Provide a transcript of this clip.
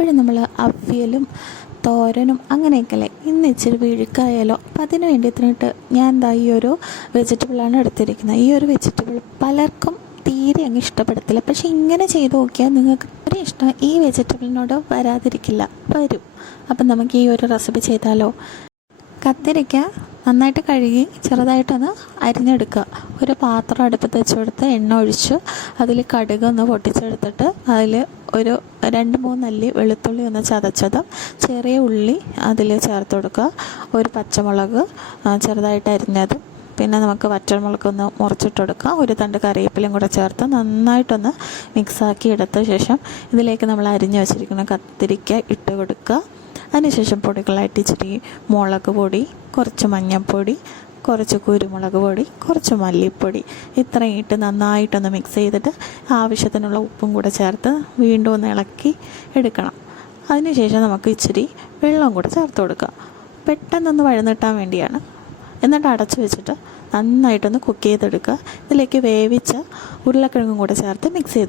എപ്പോഴും നമ്മൾ അവിയലും തോരനും അങ്ങനെയൊക്കെയല്ലേ, ഇന്ന് ഇച്ചിരി വിഴുക്കായാലോ. അപ്പം അതിന് വേണ്ടിയിട്ട് ഞാൻ എന്താ ഈ ഒരു വെജിറ്റബിളാണ് എടുത്തിരിക്കുന്നത്. ഈ ഒരു വെജിറ്റബിൾ പലർക്കും തീരെ അങ്ങ് ഇഷ്ടപ്പെടത്തില്ല, പക്ഷെ ഇങ്ങനെ ചെയ്ത് നോക്കിയാൽ നിങ്ങൾക്ക് ഒരു ഇഷ്ടം ഈ വെജിറ്റബിളിനോട് വരാതിരിക്കില്ല, വരും. അപ്പം നമുക്ക് ഈ ഒരു റെസിപ്പി ചെയ്താലോ. കത്തിരിക്ക നന്നായിട്ട് കഴുകി ചെറുതായിട്ടൊന്ന് അരിഞ്ഞെടുക്കുക. ഒരു പാത്രം അടുപ്പത്ത് വെച്ച് കൊടുത്ത് എണ്ണ ഒഴിച്ച് അതിൽ കടുക് ഒന്ന് പൊട്ടിച്ചെടുത്തിട്ട് അതിൽ ഒരു 2-3 അല്ലി വെളുത്തുള്ളി ഒന്ന് ചതച്ചതും ചെറിയ ഉള്ളി അതിൽ ചേർത്ത് കൊടുക്കുക. ഒരു പച്ചമുളക് ചെറുതായിട്ട് അരിഞ്ഞതും, പിന്നെ നമുക്ക് വറ്റൽമുളകൊന്ന് മുറിച്ചിട്ടെടുക്കുക. ഒരു തണ്ട് കറിവേപ്പിലയും കൂടെ ചേർത്ത് നന്നായിട്ടൊന്ന് മിക്സാക്കി എടുത്ത ശേഷം ഇതിലേക്ക് നമ്മൾ അരിഞ്ഞ് വെച്ചിരിക്കുന്ന കത്തിരിക്ക ഇട്ട് കൊടുക്കുക. അതിനുശേഷം പൊടികളായിട്ട് ഇച്ചിരി മുളക് പൊടി, കുറച്ച് മഞ്ഞൾപ്പൊടി, കുറച്ച് കുരുമുളക് പൊടി, കുറച്ച് മല്ലിപ്പൊടി, ഇത്രയും ഇട്ട് നന്നായിട്ടൊന്ന് മിക്സ് ചെയ്തിട്ട് ആവശ്യത്തിനുള്ള ഉപ്പും കൂടെ ചേർത്ത് വീണ്ടും ഒന്ന് ഇളക്കി എടുക്കണം. അതിനുശേഷം നമുക്ക് ഇച്ചിരി വെള്ളം കൂടെ ചേർത്ത് കൊടുക്കുക. പെട്ടെന്നൊന്ന് വഴന്നിട്ടാൻ വേണ്ടിയാണ്. എന്നിട്ട് അടച്ചു വെച്ചിട്ട് നന്നായിട്ടൊന്ന് കുക്ക് ചെയ്തെടുക്കുക. ഇതിലേക്ക് വേവിച്ച ഉരുളക്കിഴങ്ങും കൂടെ ചേർത്ത് മിക്സ് ചെയ്തെടുക്കുക.